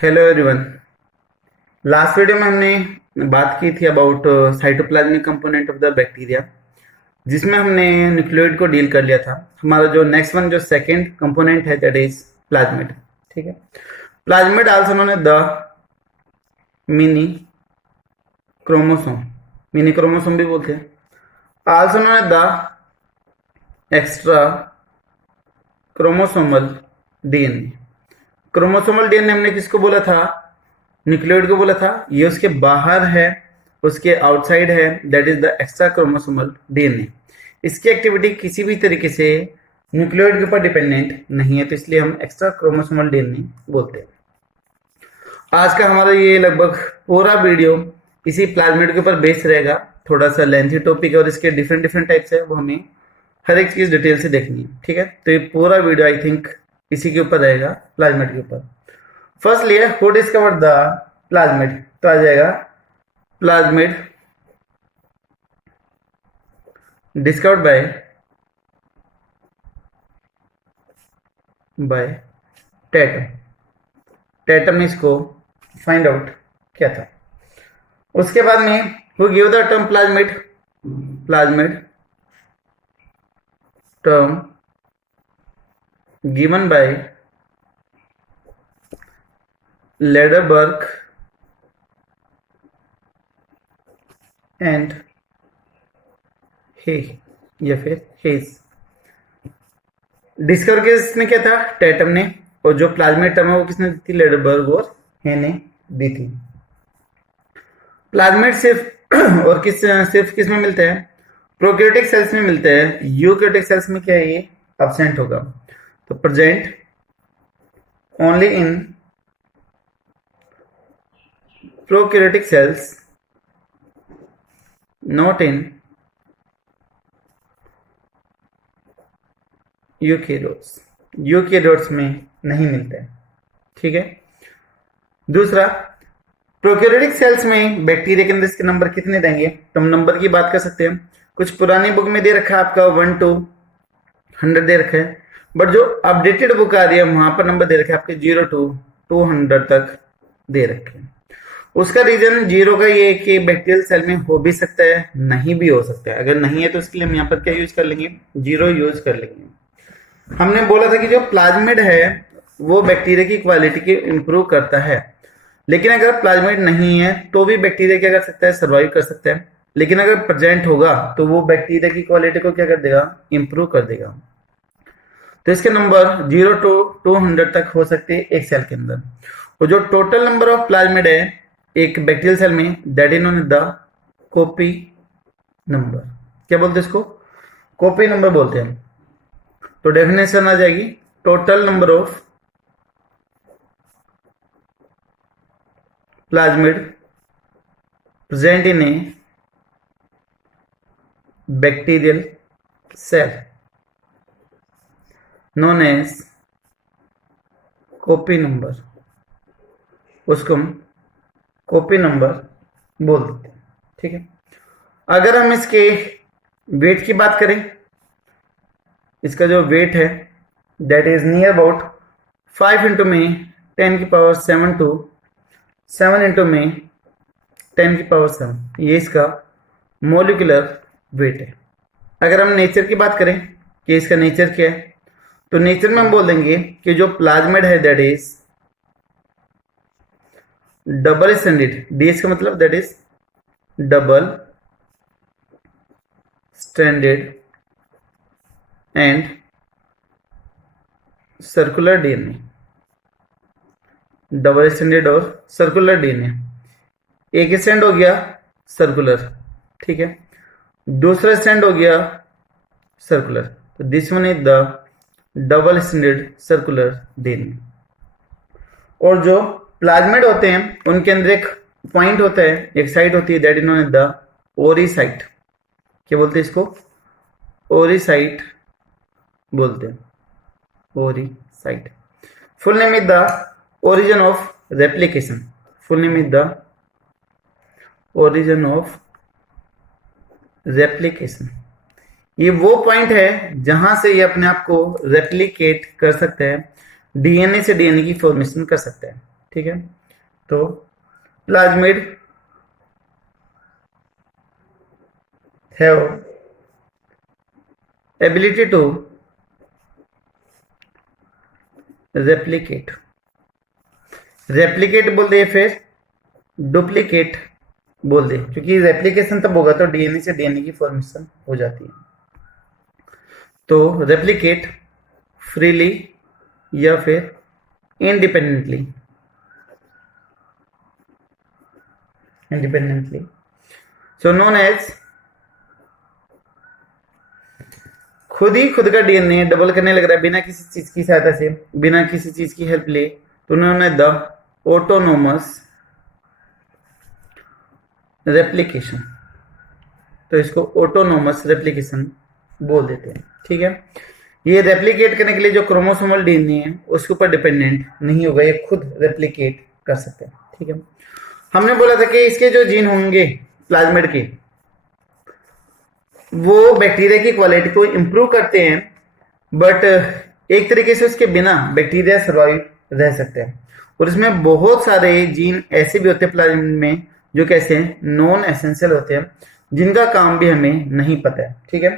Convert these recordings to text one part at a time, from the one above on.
Hello everyone. Last video में हमने बात की थी about cytoplasmic component of the bacteria, जिसमें हमने न्यूक्लियोइड को डील कर लिया था। हमारा जो नेक्स्ट वन जो सेकंड कंपोनेंट है दैट इज प्लाज्मिड। ठीक है, plasmid also known as the mini chromosome, mini chromosome भी बोलते हैं, also known as the extra chromosomal DNA. Chromosomal DNA हमने किसको बोला था? न्यूक्लियोइड को बोला था। ये उसके बाहर है, उसके आउटसाइड है, that is the extra chromosomal DNA. इसकी एक्टिविटी किसी भी तरीके से न्यूक्लियोइड के ऊपर डिपेंडेंट नहीं है, तो इसलिए हम एक्स्ट्रा क्रोमोसोमल डीएनए बोलते हैं। आज का हमारा ये लगभग पूरा वीडियो इसी प्लाज्मिड के ऊपर बेस्ड रहेगा। थोड़ा सा लेंथी टॉपिक है और इसके डिफरेंट डिफरेंट टाइप्स है, वो हमें हर एक चीज डिटेल से देखनी है। ठीक है, तो ये पूरा वीडियो आई थिंक इसी के ऊपर रहेगा, प्लाज्मिड के ऊपर। Firstly who discovered the plasmid, तो आ जाएगा plasmid discovered by Tatum. Tatum ने इसको फाइंड आउट किया था। उसके बाद में who give the term plasmid, plasmid term given by Lederberg and Hay, या फिर हेज। डिस्कवर किसने किया था? टैटम ने। और जो प्लाज्मिड टर्म है वो किसने दी थी? लेडरबर्ग और हे ने दी थी। प्लाज्मिड सिर्फ और सिर्फ किस में मिलते हैं? प्रोकैरियोटिक सेल्स में मिलते हैं। यूकैरियोटिक सेल्स में क्या है? ये एब्सेंट होगा। तो present only in prokaryotic cells, not in eukaryotes. Eukaryotes में नहीं मिलते हैं। ठीक है। दूसरा, प्रोकैरियोटिक सेल्स में बैक्टीरिया के अंदर इसके नंबर कितने देंगे? तो हम नंबर की बात कर सकते हैं। कुछ पुरानी बुक में दे रखा है आपका 1 to 100 दे रखा है, बट जो अपडेटेड बुक आ रही है वहां पर नंबर दे रखे हैं आपके 0 to 200 तक दे रखे हैं। उसका रीजन 0 का ये है कि बैक्टीरियल सेल में हो भी सकता है, नहीं भी हो सकता है। अगर नहीं है तो उसके लिए हम यहाँ पर क्या यूज कर लेंगे? 0 यूज कर लेंगे। हमने बोला था कि जो प्लाज्मिड है वो बैक्टीरिया की क्वालिटी को इंप्रूव करता है, लेकिन अगर प्लाज्मिड नहीं है तो भी बैक्टीरिया क्या कर सकता है? सर्वाइव कर सकता है। लेकिन अगर प्रेजेंट होगा तो वो बैक्टीरिया की क्वालिटी को क्या कर देगा? इंप्रूव कर देगा। तो इसके नंबर 0 to 200 तक हो सकते हैं एक सेल के अंदर। और जो टोटल नंबर ऑफ प्लाज्मिड है एक बैक्टीरियल सेल में, that is known as the copy number. क्या बोलते हैं इसको? कॉपी नंबर बोलते हैं। तो डेफिनेशन आ जाएगी total number of plasmid present in a bacterial cell known as copy number. उसको हम कॉपी नंबर बोल देते हैं। ठीक है। अगर हम इसके वेट की बात करें, इसका जो वेट है that is near about 5 into में 10 की पावर 7 to 7 इंटू में 10 की पावर 7, ये इसका मोलिकुलर वेट है। अगर हम नेचर की बात करें कि इसका नेचर क्या है, तो नेचर में हम बोल देंगे कि जो प्लाज्मिड है that is double standard. DS का मतलब that is double standard and circular DNA. Double standard और सर्कुलर डीएनए, एक स्टैंड हो गया सर्कुलर, ठीक है, दूसरा स्टैंड हो गया सर्कुलर। तो this one is the double standard circular DNA. और जो प्लाज्मिड होते हैं उनके अंदर एक पॉइंट होता है, एक साइट होती है, that is known as the ori site. क्या बोलते हैं इसको? ओरी साइट बोलते हैं। Ori site. Full name is the origin of replication. Full name is the origin of replication. ये वो पॉइंट है जहां से ये अपने आप को रेप्लिकेट कर सकता है, डीएनए से डीएनए की फॉर्मेशन कर सकता है। ठीक है, तो plasmid have ability to replicate, replicate बोल दे फिर डुप्लीकेट बोल दे, क्योंकि रेप्लिकेशन तब होगा तो डीएनए से डीएनए की फॉर्मेशन हो जाती है। तो रेप्लिकेट फ्रीली या फिर independently, independently, so known as, खुद ही खुद का डीएनए डबल करने लग रहा है बिना किसी चीज की सहायता से, बिना किसी चीज की हेल्प ले, तो उन्होंने द ऑटोनोमस रेप्लिकेशन, तो इसको ऑटोनोमस रेप्लिकेशन बोल देते हैं। ठीक है, ये रेप्लिकेट करने के लिए जो क्रोमोसोमल डीएनए है उसके ऊपर डिपेंडेंट नहीं होगा, ये खुद रेप्लिकेट कर सकते हैं। ठीक है, हमने बोला था कि इसके जो जीन होंगे प्लाज्मिड के, वो बैक्टीरिया की क्वालिटी को इंप्रूव करते हैं, बट एक तरीके से उसके बिना बैक्टीरिया सर्वाइव रह सकते हैं। और इसमें बहुत सारे जीन ऐसे भी होते हैं प्लाज्मिड में जो कैसे हैं, नॉन एसेंशियल होते हैं, जिनका काम भी हमें नहीं पता है। ठीक है,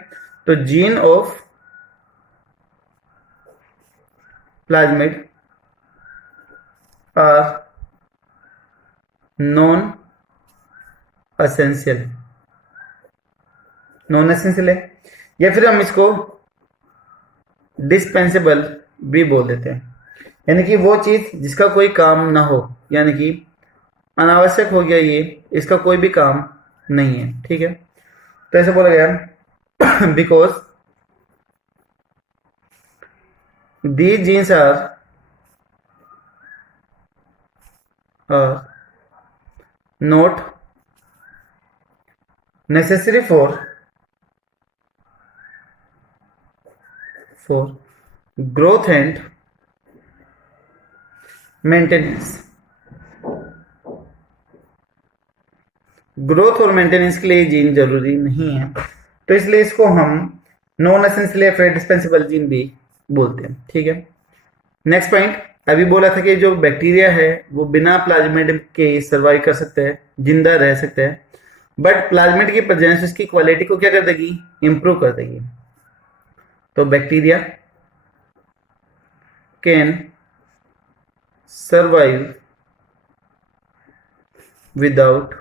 तो gene of plasmid are non essential, non essential है, या फिर हम इसको डिस्पेंसेबल भी बोल देते हैं, यानी कि वो चीज जिसका कोई काम ना हो, यानी कि अनावश्यक हो गया ये, इसका कोई भी काम नहीं है। ठीक है, तो ऐसे बोला गया because these genes are not necessary for growth and maintenance, growth और मेंटेनेंस के लिए जीन जरूरी नहीं है, तो इसलिए इसको हम नॉन एसेंशियल या फिर डिस्पेंसेबल जीन भी बोलते हैं। ठीक है, नेक्स्ट पॉइंट, अभी बोला था कि जो बैक्टीरिया है वो बिना प्लाज्मिड के सर्वाइव कर सकता है, जिंदा रह सकता है, बट प्लाज्मिड की प्रेजेंस उसकी क्वालिटी को क्या कर देगी, इंप्रूव कर देगी। तो bacteria can survive without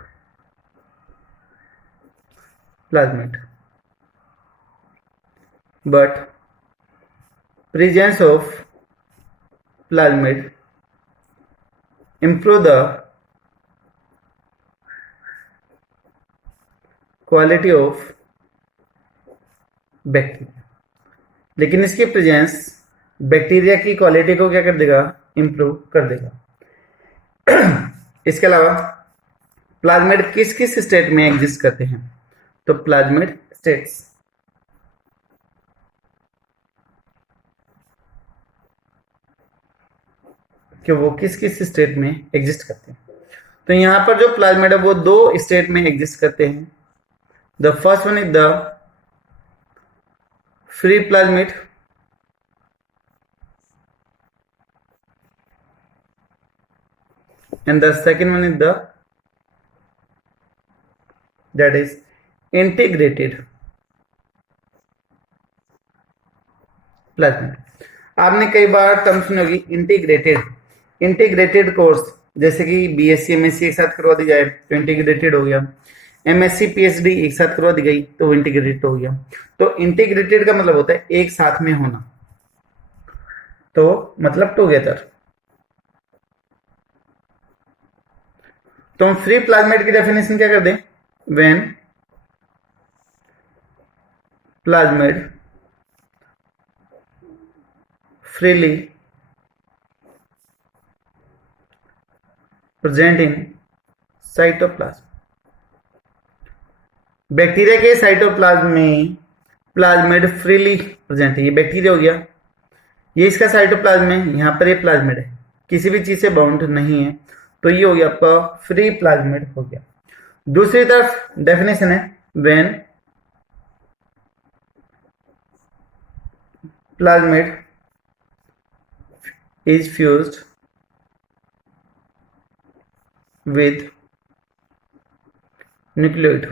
plasmid, but presence of plasmid improve the quality of bacteria, लेकिन इसकी प्रेजेंस बैक्टीरिया की क्वालिटी को क्या कर देगा, इंप्रूव कर देगा। इसके अलावा प्लाज्मिड किस किस स्टेट में एग्जिस्ट करते हैं, तो प्लाज्मिड स्टेट्स, कि वो किस किस स्टेट में एग्जिस्ट करते हैं। तो यहां पर जो प्लाज्मिड है वो दो स्टेट में एग्जिस्ट करते हैं। The first one is the free plasmid, and the second one is the that is integrated plasmid. आपने कई बार टर्म सुनी होगी इंटीग्रेटेड, इंटीग्रेटेड कोर्स जैसे कि बीएससी एमएससी एक साथ करवा दी जाए तो इंटीग्रेटेड हो गया, एमएससी पीएचडी एक साथ करवा दी गई तो इंटीग्रेटेड हो गया। तो इंटीग्रेटेड का मतलब होता है एक साथ में होना, तो मतलब टुगेदर। तो हम फ्री प्लाज्मिड की डेफिनेशन क्या कर दें, when plasmid freely present in cytoplasm, bacteria के साइटोप्लाज्म में प्लाज्मिड फ्रीली प्रेजेंट है। ये बैक्टीरिया हो गया, ये इसका साइटोप्लाज्म है, यहां पर ये प्लाज्मिड है, किसी भी चीज से बाउंड नहीं है, तो ये हो गया आपका फ्री प्लाज्मिड हो गया। दूसरी तरफ डेफिनेशन है when plasmid is fused with nucleoid,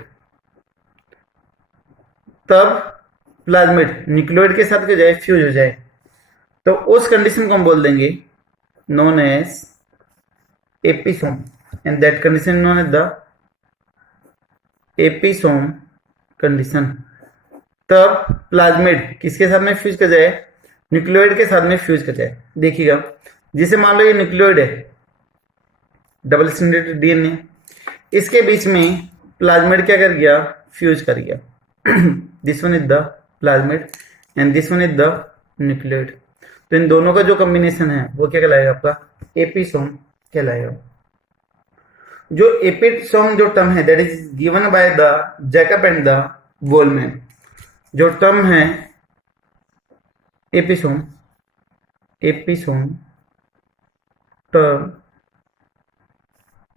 तब प्लाज्मिड न्यूक्लियोइड के साथ क्या जाए, फ्यूज हो जाए, तो उस कंडीशन को हम बोल देंगे known as episome, and that condition known as the episome condition. तब प्लाज्मिड किसके साथ में फ्यूज कर जाए, न्यूक्लियोइड के साथ में फ्यूज कर जाए। देखिएगा, जिसे मान लो ये न्यूक्लियोइड है, डबल स्ट्रैंडेड डीएनए, इसके बीच में प्लाज्मिड क्या कर गया, फ्यूज कर गया। This one is the plasmid and this one is the nucleoid. तो इन दोनों का जो कॉम्बिनेशन है वो क्या कहलाएगा, आपका एपिसोम कहलाएगा। जो एपिसोम जो टर्म है that is given by the Jacob and the Wollman, जो टर्म है episome, episome term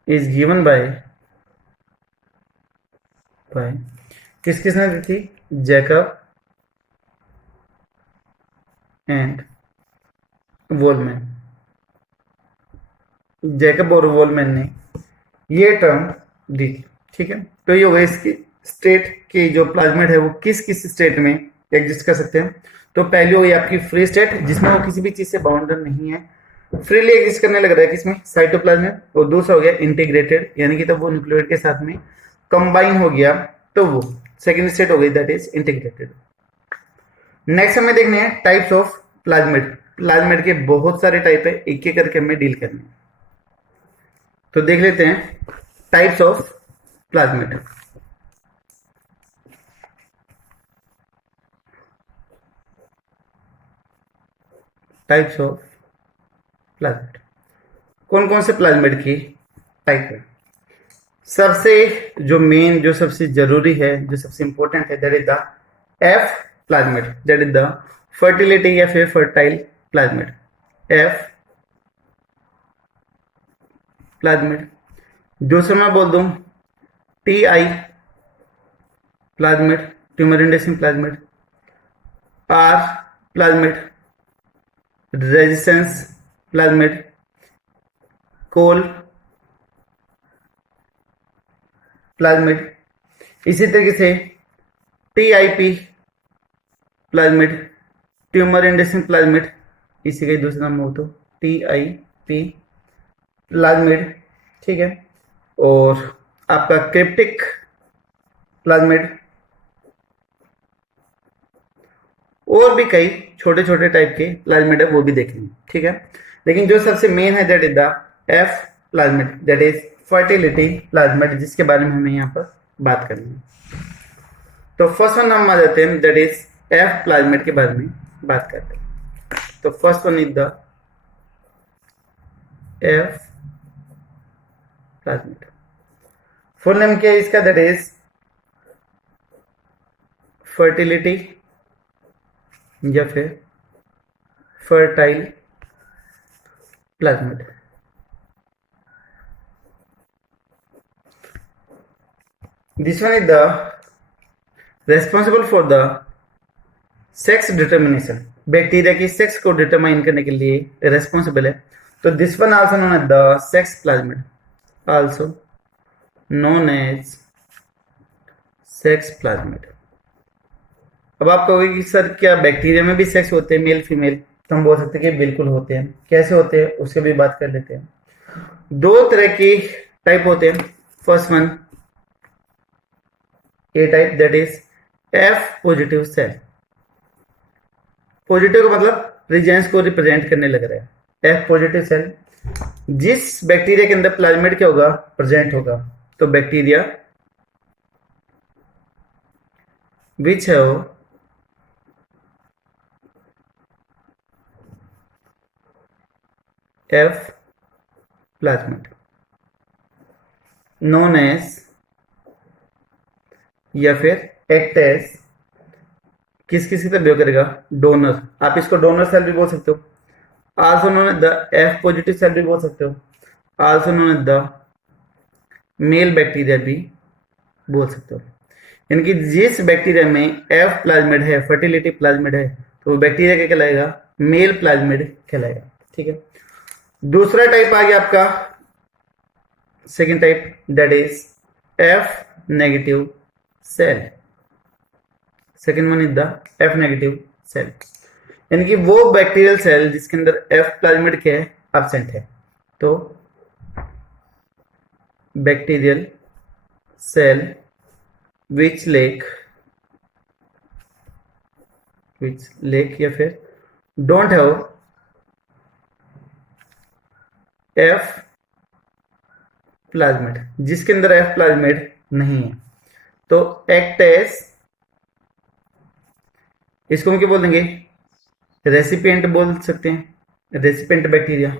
is given by किस किसने दी थी, जैकब एंड वोलमैन। जैकब और वोलमैन ने ये टर्म दी थी, ठीक है। तो ये हो गया इसकी स्टेट की जो प्लाज्मिड है वो किस किस स्टेट में एग्जिस्ट कर सकते हैं। तो पहली हो गई आपकी फ्री स्टेट, जिसमें वो किसी भी चीज से बाउंडेड नहीं है, फ्रीली एग्जिस्ट करने लग रहा है किसमें, साइटोप्लाज्म में। और दूसरा हो गया इंटीग्रेटेड, यानी कि तब वो न्यूक्लियोइड के साथ में कंबाइन हो गया, तो वो सेकेंड स्टेट हो गई, दैट इज इंटीग्रेटेड। नेक्स्ट हमें देखने हैं टाइप्स ऑफ प्लाज्मिड। प्लाज्मिड के बहुत सारे टाइप है, एक एक करके हमें डील करने हैं। तो देख लेते हैं types of plasmid. Types of plasmid, कौन कौन से प्लाज्मिड की टाइप है। सबसे जो मेन, जो सबसे जरूरी है, जो सबसे इंपॉर्टेंट है, that is the F plasmid, that is the fertility या फिर फर्टाइल प्लाज्मिड, एफ प्लाज्मिड। दूसरा मैं बोल दूं T I plasmid, tumour inducing plasmid, R plasmid, resistance plasmid, Col plasmid. इसी तरीके से TIP plasmid, tumour inducing plasmid, इसी का दूसरा नाम हो तो टीआईपी प्लाज्मिड, ठीक है। और आपका क्रिप्टिक प्लाज्मिड, और भी कई छोटे छोटे टाइप के प्लाज्मिड है, वो भी देखेंगे, ठीक है। लेकिन जो सबसे मेन है that is the F plasmid, that is fertility plasmid, जिसके बारे में हमें यहाँ पर बात करनी है। तो फर्स्ट वन हम आ जाते हैं, दैट इज एफ प्लाज्मिड के बारे में बात करते हैं। तो first one is the F plasmid. Full name क्या है इसका, दैट इज फर्टिलिटी या फिर fertile plasmid. This one is the responsible for the sex determination, bacteria की सेक्स को डिटरमाइन करने के लिए रेस्पॉन्सिबल है। तो this one also known as the sex plasmid, also known as sex plasmid. अब आप कहोगे कि सर क्या बैक्टीरिया में भी सेक्स होते हैं, मेल फीमेल? तो हम बोल सकते हैं कि बिल्कुल होते हैं। कैसे होते हैं उसके भी बात कर लेते हैं। दो तरह की टाइप होते हैं। First one A type, that is F positive cell. Positive का मतलब रीजेंस को रिप्रेजेंट करने लग रहा है। एफ पॉजिटिव सेल, जिस बैक्टीरिया के अंदर प्लाज्मिड क्या होगा, प्रेजेंट होगा, तो बैक्टीरिया विच है वो एफ प्लाज्मिड नोन एज, या फिर एक्ट एज किस किस की तरह बिहेव करेगा, डोनर। आप इसको डोनर सेल भी बोल सकते हो, also known as the F positive cell भी बोल सकते हो, also known as the male bacteria भी बोल सकते हो। यानी कि जिस बैक्टीरिया में एफ प्लाज्मिड है, फर्टिलिटी प्लाज्मिड है, तो वो बैक्टीरिया क्या कहलाएगा, मेल प्लाज्मिड कहलाएगा, ठीक है। दूसरा टाइप आ गया आपका second type, that is F negative cell. Second one is the F negative cell, यानी कि वो बैक्टीरियल सेल जिसके अंदर F प्लाज्मिड क्या है, एब्सेंट है. तो बैक्टीरियल सेल विच लेक या फिर डोंट हैव F प्लाज्मिड, जिसके अंदर F प्लाज्मिड नहीं है, तो एक्ट एज, इसको हम क्या बोल देंगे, रेसिपिएंट बोल सकते हैं, recipient bacteria,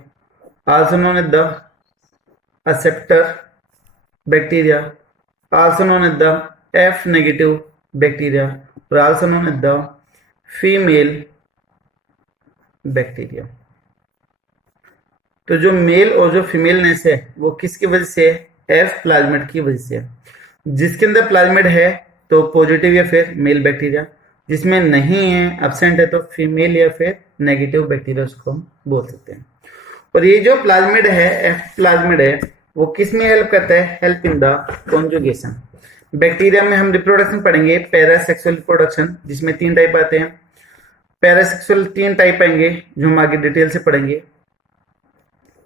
also known as the acceptor bacteria, also known as the F negative bacteria, और also known as the female bacteria. तो जो मेल और जो फीमेलनेस है वो किसकी वजह से है, F प्लाज्मिड की वजह से है. जिसके अंदर प्लाज्मिड है तो पॉजिटिव या फिर मेल बैक्टीरिया, जिसमें नहीं है, एब्सेंट है, तो फीमेल या फिर नेगेटिव बैक्टीरिया उसको हम बोल सकते हैं. और ये जो प्लाज्मिड है, F प्लाज्मिड है, वो किस में हेल्प करता है, help in the conjugation. Bacteria में हम रिप्रोडक्शन पढ़ेंगे, पैरासेक्सुअल रिप्रोडक्शन, जिसमें 3 टाइप आते हैं. पैरासेक्सुअल 3 टाइप आएंगे जो हम आगे डिटेल से पढ़ेंगे.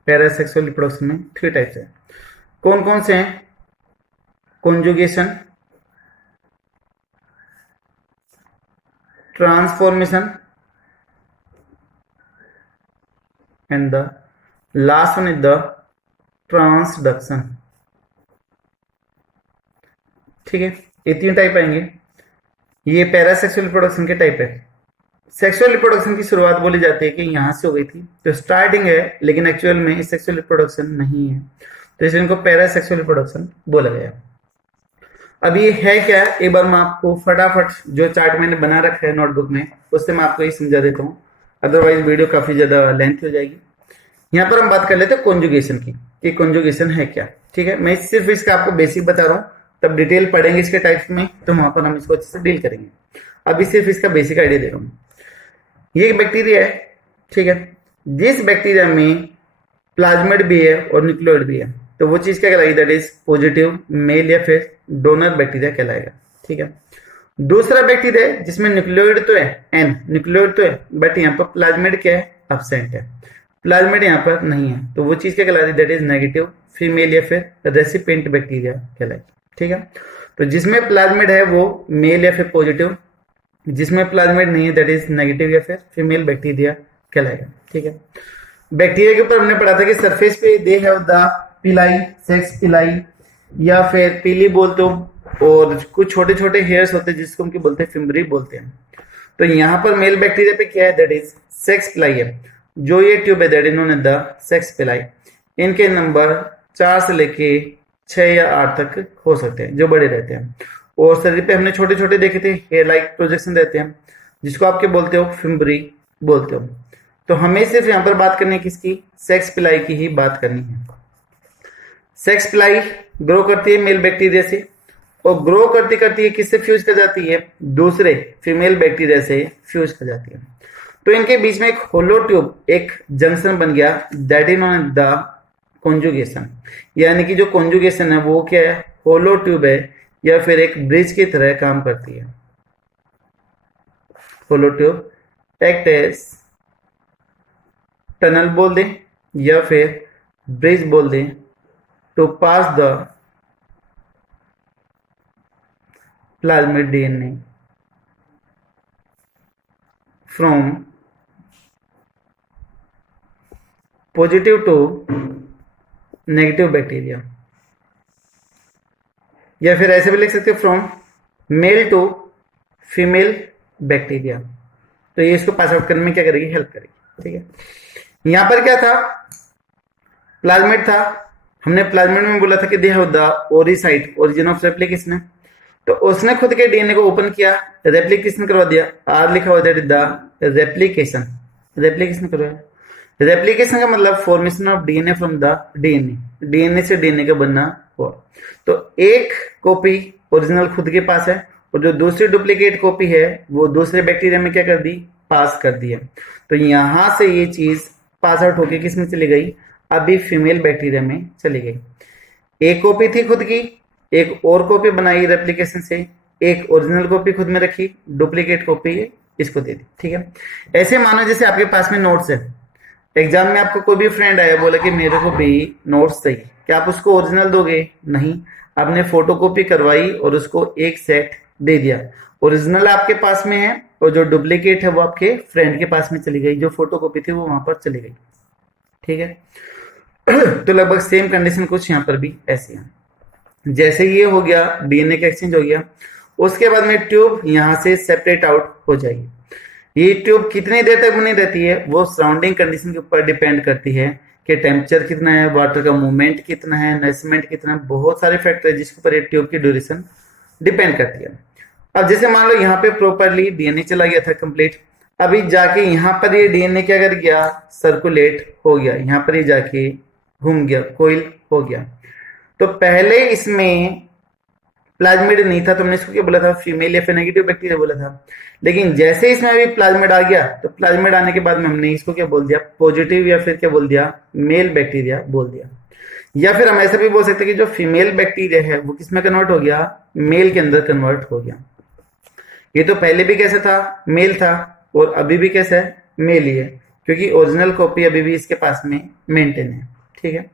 पैरासेक्सुअल रिप्रोडक्शन में 3 टाइप्स है. कौन कौन से हैं, conjugation, transformation and the last one is the transduction. ठीक है, ये 3 टाइप आएंगे. ये पैरासेक्सुअल रिप्रोडक्शन के टाइप है. सेक्सुअल रिप्रोडक्शन की शुरुआत बोली जाती है कि यहां से हो गई थी, तो स्टार्टिंग है, लेकिन एक्चुअल में सेक्सुअल रिप्रोडक्शन नहीं है, तो इसलिए इनको पैरासेक्सुअल रिप्रोडक्शन बोला गया. अब ये है क्या, एक बार मैं आपको फटाफट जो चार्ट मैंने बना रखा है नोटबुक में, उससे मैं आपको ये समझा देता हूँ, अदरवाइज वीडियो काफी ज्यादा लेंथ हो जाएगी. यहाँ पर हम बात कर लेते हैं कॉन्जुगेशन की, कि कॉन्जुगेशन है क्या. ठीक है, मैं सिर्फ इसका आपको बेसिक बता रहा हूँ, तब डिटेल पढ़ेंगे इसके टाइप्स में, तो वहां पर हम इसको अच्छे से डील करेंगे. अभी सिर्फ इसका बेसिक आइडिया दे रहा हूँ. ये एक बैक्टीरिया है, ठीक है, जिस बैक्टीरिया में प्लाज्मिड भी है और न्यूक्लियोइड भी है, तो वो चीज क्या कहलाएगी, दैट इज पॉजिटिव मेल या फिर डोनर बैक्टीरिया कहलाएगा. ठीक है. दूसरा बैक्टीरिया है जिसमें न्यूक्लियोइड तो है, एन न्यूक्लियोइड तो है, बट यहाँ पर प्लाज्मिड क्या है, एब्सेंट है, प्लाज्मिड यहाँ पर नहीं है, तो वो चीज क्या कहलाती है, दैट इज नेगेटिव फीमेल या फिर रेसिपिएंट बैक्टीरिया कहलाएगी. ठीक है. तो जिसमें प्लाज्मिड है वो मेल या फिर पॉजिटिव, जिसमें प्लाज्मिड नहीं है दैट इज नेगेटिव या फिर फीमेल बैक्टीरिया कहलाएगा. ठीक है. बैक्टीरिया के ऊपर हमने पढ़ा था कि सरफेस पे दे हैव द पिलाई, सेक्स पिलाई या फिर पीली बोलते हो, और कुछ छोटे छोटे हेयर्स होते हैं जिसको हम क्या बोलते हैं, फिम्बरी बोलते हैं. तो यहाँ पर मेल बैक्टीरिया पे क्या है, दैट इज सेक्स पिलाई है. जो ये ट्यूब है that is known as the sex pili. इनके नंबर 4 से लेके 6 या 8 तक हो सकते हैं, जो बड़े रहते हैं. और शरीर पे हमने छोटे छोटे देखे थे, हेयर लाइक प्रोजेक्शन रहते हैं, जिसको आप क्या बोलते हो, फिम्बरी बोलते हो. तो हमें सिर्फ यहाँ पर बात करनी है किसकी, सेक्स पिलाई की ही बात करनी है. सेक्स पिलाई ग्रो करती है मेल बैक्टीरिया से, और ग्रो करती करती है किससे फ्यूज कर जाती है, दूसरे फीमेल बैक्टीरिया से फ्यूज कर जाती है. तो इनके बीच में एक होलो ट्यूब, एक जंक्शन बन गया, that is known as the conjugation. यानी कि जो कॉन्जुगेशन है वो क्या है, होलो ट्यूब है या फिर एक ब्रिज की तरह काम करती है. Hollow tube act as tunnel बोल दें या फिर ब्रिज बोल दें, to pass the plasmid DNA from positive to negative bacteria, या फिर ऐसे भी लिख सकते हो from male to female bacteria. तो ये इसको पास आउट करने में क्या करेगी, हेल्प करेगी. ठीक है. यहां पर क्या था, प्लाज्मिड था. हमने प्लाज्मिड में बोला था कि they have the ori site, origin of replication है. तो उसने खुद के डीएनए को ओपन किया, रेप्लिकेशन करवा दिया. आर लिखा हुआ that is the replication, replication करवाया. रेप्लिकेशन का मतलब formation of DNA from the DNA, DNA से डीएनए का बनना हुआ. तो एक कॉपी ओरिजिनल खुद के पास है, और जो दूसरी डुप्लीकेट कॉपी है वो दूसरे बैक्टीरिया में क्या कर दी, पास कर दी है. तो यहां से ये चीज पास आउट होके किस में चली गई, अभी फीमेल बैक्टीरिया में चली गई. एक कॉपी थी खुद की, एक और कॉपी बनाई रेप्लिकेशन से, एक ओरिजिनल कॉपी खुद में रखी, डुप्लीकेट कॉपी इसको दे दी। ठीक है, ऐसे मानो जैसे आपके पास में नोट्स है, एग्जाम में आपको कोई भी फ्रेंड आया बोला कि मेरे को भी नोट्स चाहिए, क्या आप उसको ओरिजिनल दोगे? नहीं, आपने फोटोकॉपी करवाई और उसको एक सेट दे दिया। ओरिजिनल आपके पास में है और जो डुप्लीकेट है वो आपके फ्रेंड के पास में चली गई, जो फोटोकॉपी थी वो वहां पर चली गई। ठीक है, तो लगभग सेम कंडीशन कुछ यहाँ पर भी ऐसी है। जैसे ये हो गया, डीएनए का एक्सचेंज हो गया, उसके बाद में ट्यूब यहां से सेपरेट आउट हो जाएगी। ये ट्यूब कितनी देर तक बनी रहती है वो सराउंडिंग कंडीशन के ऊपर डिपेंड करती है कि टेम्परेचर कितना है, वाटर का मूवमेंट कितना है, नरिशमेंट कितना है, बहुत सारे फैक्टर है जिसके ऊपर ये ट्यूब की ड्यूरेशन डिपेंड करती है। अब जैसे मान लो यहाँ पे प्रॉपरली डीएनए चला गया था कंप्लीट, अभी जाके यहाँ पर ये डीएनए क्या कर गया, सर्कुलेट हो गया, यहाँ पर ये जाके घूम गया, कोइल हो गया। तो पहले इसमें प्लाज्मिड नहीं था, तुमने इसको क्या बोला था, फीमेल या फिर नेगेटिव बैक्टीरिया बोला था। लेकिन जैसे इसमें अभी प्लाज्मिड आ गया, तो प्लाज्मिड आने के बाद में हमने इसको क्या बोल दिया, पॉजिटिव या फिर क्या बोल दिया, मेल बैक्टीरिया बोल दिया। या फिर हम ऐसा भी बोल सकते हैं कि जो फीमेल बैक्टीरिया है वो किसमें कन्वर्ट हो गया, मेल के अंदर कन्वर्ट हो गया। ये तो पहले भी कैसा था, मेल था, और अभी भी कैसा है, मेल ही है, क्योंकि ओरिजिनल कॉपी अभी भी इसके पास में मेंटेन है। ठीक है,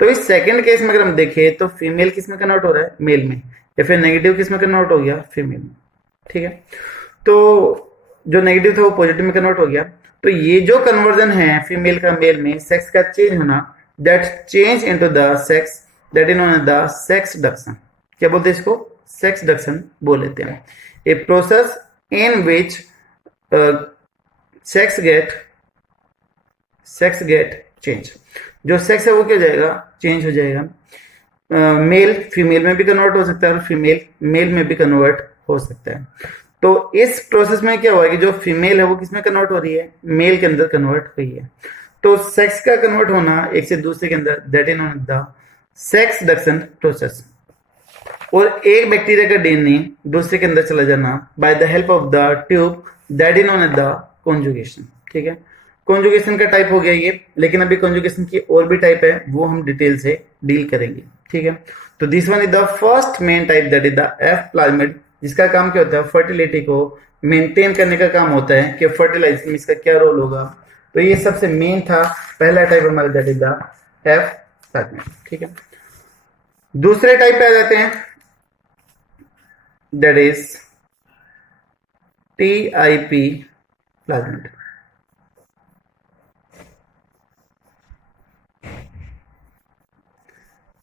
तो इस सेकंड केस में अगर हम देखें तो फीमेल किस में कन्वर्ट हो रहा है, मेल में, या फिर नेगेटिव किस में कन्वर्ट हो गया, फीमेल में। ठीक है, तो जो नेगेटिव था वो पॉजिटिव में कन्वर्ट हो गया। तो ये जो कन्वर्जन है फीमेल का मेल में, सेक्स का चेंज होना, that change into the sex, that is known as the sex duction. क्या बोलते हैं इसको, सेक्स डक्शन बोल लेते हैं। A process in which sex get change, जो सेक्स है वो क्या हो जाएगा, चेंज हो जाएगा। मेल फीमेल में भी कन्वर्ट हो सकता है और फीमेल मेल में भी कन्वर्ट हो सकता है। तो इस प्रोसेस में क्या हुआ कि जो फीमेल है वो किसमें कन्वर्ट हो रही है, मेल के अंदर कन्वर्ट हुई है। तो सेक्स का कन्वर्ट होना एक से दूसरे के अंदर, that is known the sex duction process. और एक बैक्टीरिया का डीएनए दूसरे के अंदर चला जाना by the help of the tube, that is known as the conjugation. ठीक है, कॉन्जुगेशन का टाइप हो गया ये, लेकिन अभी कॉन्जुगेशन की और भी टाइप है, वो हम डिटेल से डील करेंगे। ठीक है, तो this one is the first main type, that is the F plasmid, जिसका काम क्या होता है, फर्टिलिटी को मेंटेन करने का काम होता है कि फर्टिलाइजेशन में इसका क्या रोल होगा। तो ये सबसे मेन था, पहला टाइप हमारा, that is the F plasmid. ठीक है, दूसरे टाइप पे आ जाते हैं, that is TIP plasmid.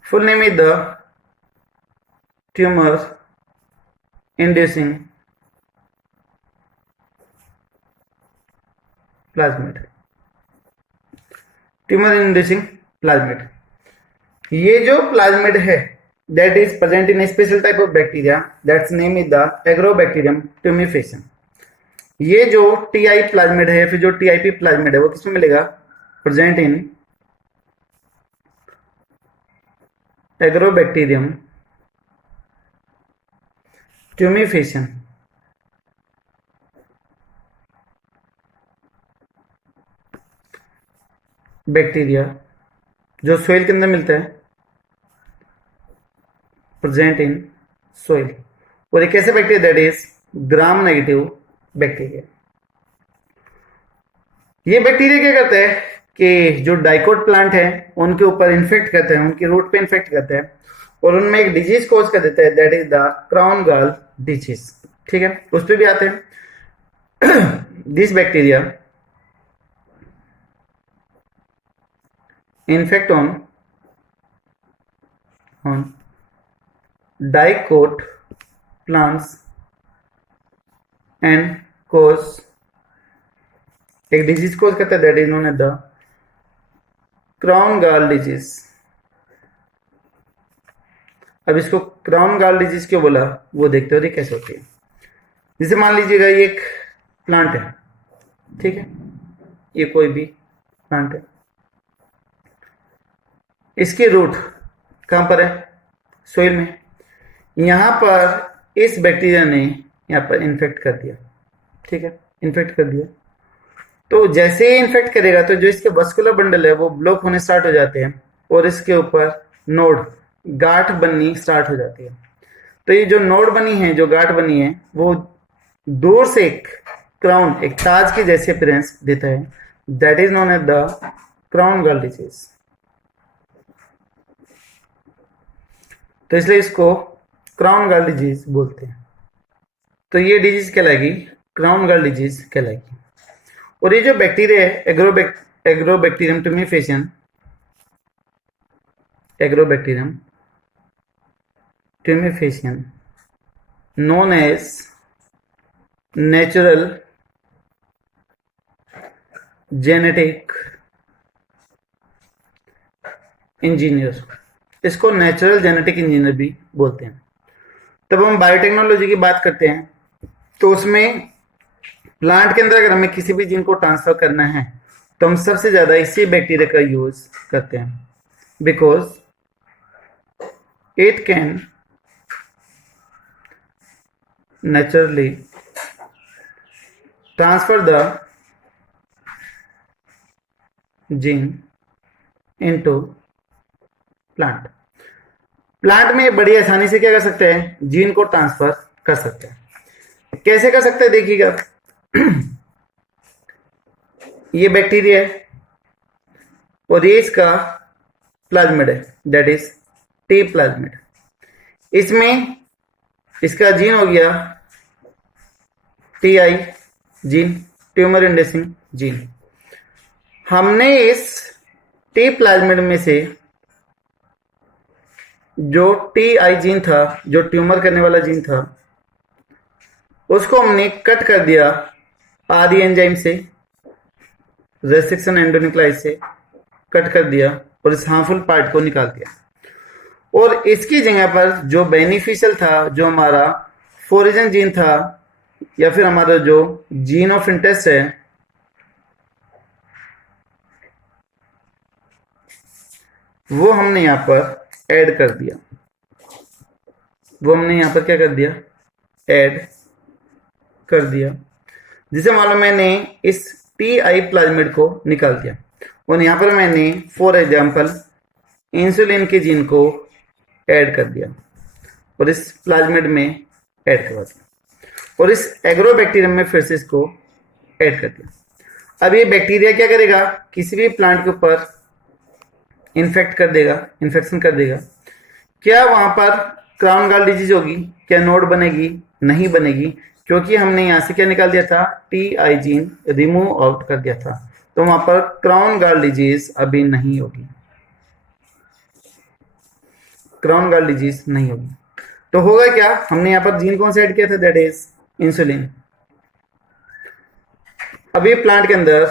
Full name is the tumor inducing plasmid। Tumour inducing plasmid, ये जो प्लाज्मिड है that is present in special type of bacteria, that's name is the Agrobacterium tumefaciens. ये जो टीआई प्लाज्मिड है, फिर जो TIP plasmid है, वो किसमें मिलेगा, प्रेजेंट इन एग्रोबैक्टीरियम ट्यूमिफेसियम। बैक्टीरिया जो सोइल के अंदर मिलता है, प्रेजेंट इन सोइल। और एक ऐसे bacteria that is gram negative bacteria. ये बैक्टीरिया क्या करता है कि जो डाइकोट प्लांट है उनके ऊपर इन्फेक्ट करते हैं, उनकी रूट पे इन्फेक्ट करते हैं और उनमें एक डिजीज कॉज कर देता है, that is the crown gall disease. ठीक है, उस पर भी आते हैं। This bacteria infect on dicot plants and cause, एक डिजीज कॉज करता है, that is known as the crown gall disease. अब इसको क्राउन गॉल डिजीज क्यों बोला वो देखते हो कैसे होती है। जैसे मान लीजिएगा ये एक प्लांट है, ठीक है, ये कोई भी प्लांट है, इसकी रूट कहां पर है, सोइल में। यहां पर इस बैक्टीरिया ने यहां पर इन्फेक्ट कर दिया। ठीक है, इन्फेक्ट कर दिया, तो जैसे ही इन्फेक्ट करेगा तो जो इसके वस्कुलर बंडल है वो ब्लॉक होने स्टार्ट हो जाते हैं और इसके ऊपर नोड गांठ बननी स्टार्ट हो जाती है। तो ये जो नोड बनी है, जो गांठ बनी है, वो दूर से एक क्राउन, एक ताज के जैसे अपीयरेंस देता है। That is known as the crown gall disease. तो इसलिए इसको क्राउन गॉल डिजीज बोलते हैं। तो ये डिजीज कहलाएगी क्राउन गॉल डिजीज कहलाएगी। और ये जो बैक्टीरिया है Agrobacterium tumefaciens known as natural genetic engineer, इसको नेचुरल जेनेटिक इंजीनियर भी बोलते हैं। तब हम बायोटेक्नोलॉजी की बात करते हैं तो उसमें प्लांट के अंदर अगर हमें किसी भी जीन को ट्रांसफर करना है तो हम सबसे ज्यादा इसी बैक्टीरिया का यूज करते हैं, because it can naturally transfer the gene into plant। Plant में बड़ी आसानी से क्या कर सकते हैं, जीन को ट्रांसफर कर सकते हैं। कैसे कर सकते हैं देखिएगा। ये बैक्टीरिया है और ये इसका प्लाज्मिड है, दैट इज टी प्लाज्मिड। इसमें इसका जीन हो गया TI gene, tumour inducing gene. हमने इस टी प्लाज्मिड में से जो TI जीन था, जो ट्यूमर करने वाला जीन था, उसको हमने कट कर दिया RE एंजाइम से, रेस्ट्रिक्शन एंडोन्यूक्लाइड से कट कर दिया और इस हार्मफुल पार्ट को निकाल दिया। और इसकी जगह पर जो बेनिफिशियल था, जो हमारा फोरिजन जीन था या फिर हमारा जो जीन ऑफ इंटरेस्ट है, वो हमने यहां पर ऐड कर दिया। क्या कर दिया, ऐड कर दिया। जिसे मान लो मैंने इस TI प्लाज्मिड को निकाल दिया और यहां पर मैंने फॉर एग्जांपल इंसुलिन के जीन को ऐड कर दिया और इस प्लाज्मिड में ऐड करवा दिया और इस एग्रोबैक्टीरियम में फिर से इसको ऐड कर दिया। अब ये बैक्टीरिया क्या करेगा, किसी भी प्लांट के ऊपर इन्फेक्शन कर देगा। क्या वहां पर क्राउन गॉल डिजीज होगी, क्या नोड बनेगी? नहीं बनेगी, क्योंकि हमने यहां से क्या निकाल दिया था, TI जीन रिमूव आउट कर दिया था। तो वहां पर क्राउन गॉल डिजीज अभी नहीं होगी, क्राउन गॉल डिजीज नहीं होगी। तो होगा क्या, हमने यहां पर जीन कौन सा ऐड किया था, दैट इज इंसुलिन। अभी प्लांट के अंदर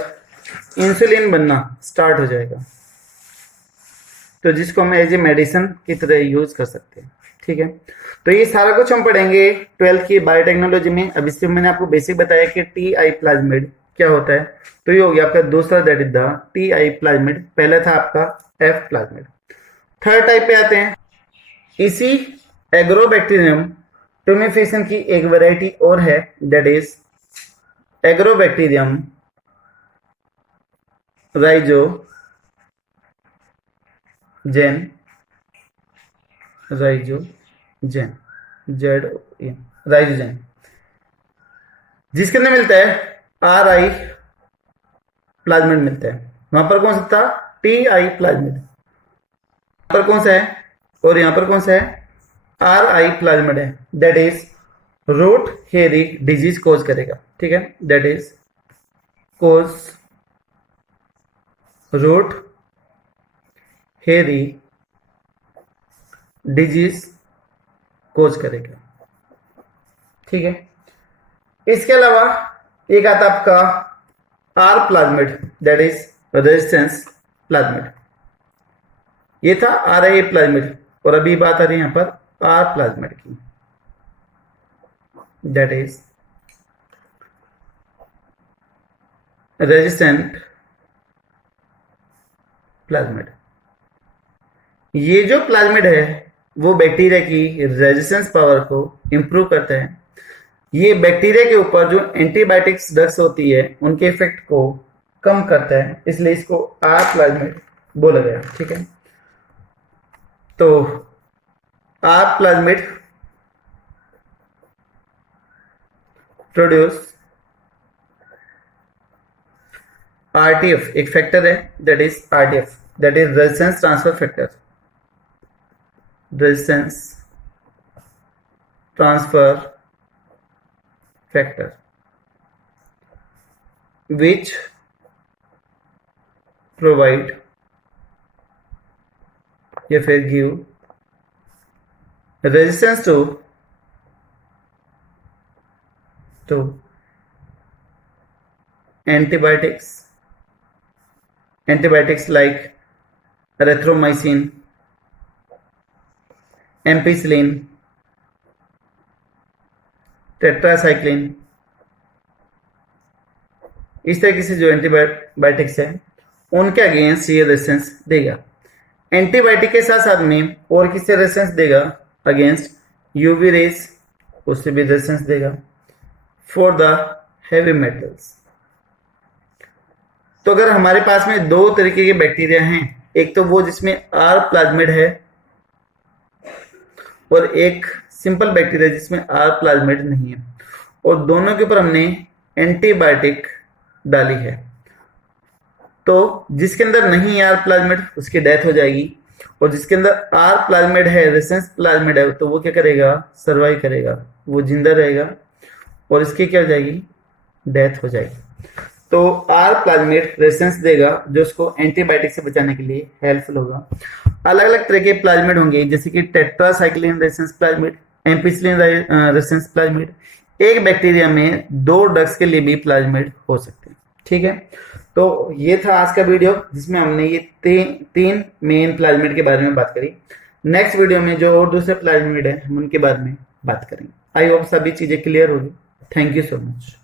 इंसुलिन बनना स्टार्ट हो जाएगा, तो जिसको हम एज ए मेडिसिन की तरह यूज कर सकते हैं। ठीक है, तो ये सारा कुछ हम पढ़ेंगे 12th की बायोटेक्नोलॉजी में। अब इससे मैंने आपको बेसिक बताया कि TI प्लाज्मिड क्या होता है। तो ये हो गया आपका दूसरा, that is the TI plasmid. पहला था आपका F प्लाज्मिड। थर्ड टाइप पे आते हैं। इसी एग्रोबैक्टीरियम ट्यूमेफेशियन की एक वैरायटी और है, दैट इज एग्रोबैक्टीरियम राइजोजेन जिसके अंदर मिलता है RI प्लाज्मिड मिलता है। वहां पर कौन सा था, TI प्लाज्मिड। यहां पर कौन सा है और यहां पर कौन सा है, RI प्लाज्मिड है। That is root hairy disease cause करेगा। ठीक है, that is cause root hairy disease cause करेगा। ठीक है, इसके अलावा एक आता आपका R plasmid, that is resistance plasmid. ये था RI प्लाज्मिड और अभी बात आ रही है यहां पर R प्लाज्मिड की, दैट इज रेजिस्टेंट प्लाज्मिड। ये जो प्लाज्मिड है वो बैक्टीरिया की रेजिस्टेंस पावर को इंप्रूव करता है। ये बैक्टीरिया के ऊपर जो एंटीबायोटिक्स ड्रग्स होती है उनके इफेक्ट को कम करता है, इसलिए इसको R प्लाज्मिड बोला गया। ठीक है, तो R plasmid produce RTF, एक फैक्टर है that is RTF, that is resistance transfer factor, resistance transfer factor, which provide या फिर give resistance to antibiotics like erythromycin, ampicillin, tetracycline, इस तरीके से जो एंटीबायोटिक्स है उनके अगेंस्ट ये रेजिस्टेंस देगा। एंटीबायोटिक के साथ साथ में और किससे रेजिस्टेंस देगा? अगेंस्ट यूवी रेज, उससे भी रेजिस्टेंस देगा। फॉर द हैवी मेटल्स, तो अगर हमारे पास में दो तरीके के बैक्टीरिया हैं, एक तो वो जिसमें आर प्लाज्मिड है और एक सिंपल बैक्टीरिया जिसमें आर प्लाज्मिड नहीं है, और दोनों के ऊपर हमने एंटीबायोटिक डाली है, तो जिसके अंदर नहीं है आर प्लाज्मिड उसकी डेथ हो जाएगी, और जिसके अंदर आर प्लाज्मिड है, रेजिस्टेंस प्लाज्मिड है, तो वो क्या करेगा? सर्वाइव करेगा, वो जिंदा रहेगा और इसकी क्या हो जाएगी? डेथ हो जाएगी। तो आर प्लाज्मिड रेजिस्टेंस देगा जो उसको एंटीबायोटिक से बचाने के लिए हेल्पफुल होगा। अलग अलग तरह के प्लाज्मिड होंगे, जैसे कि tetracycline resistance plasmid, ampicillin resistance plasmid. एक बैक्टीरिया में 2 ड्रग्स के लिए भी प्लाज्मिड हो सकते हैं। ठीक है, तो ये था आज का वीडियो जिसमें हमने ये तीन मेन प्लाज्मिड के बारे में बात करी। नेक्स्ट वीडियो में जो और दूसरे प्लाज्मिड है हम उनके बारे में बात करेंगे। आई होप सभी चीजें क्लियर होगी। Thank you so much.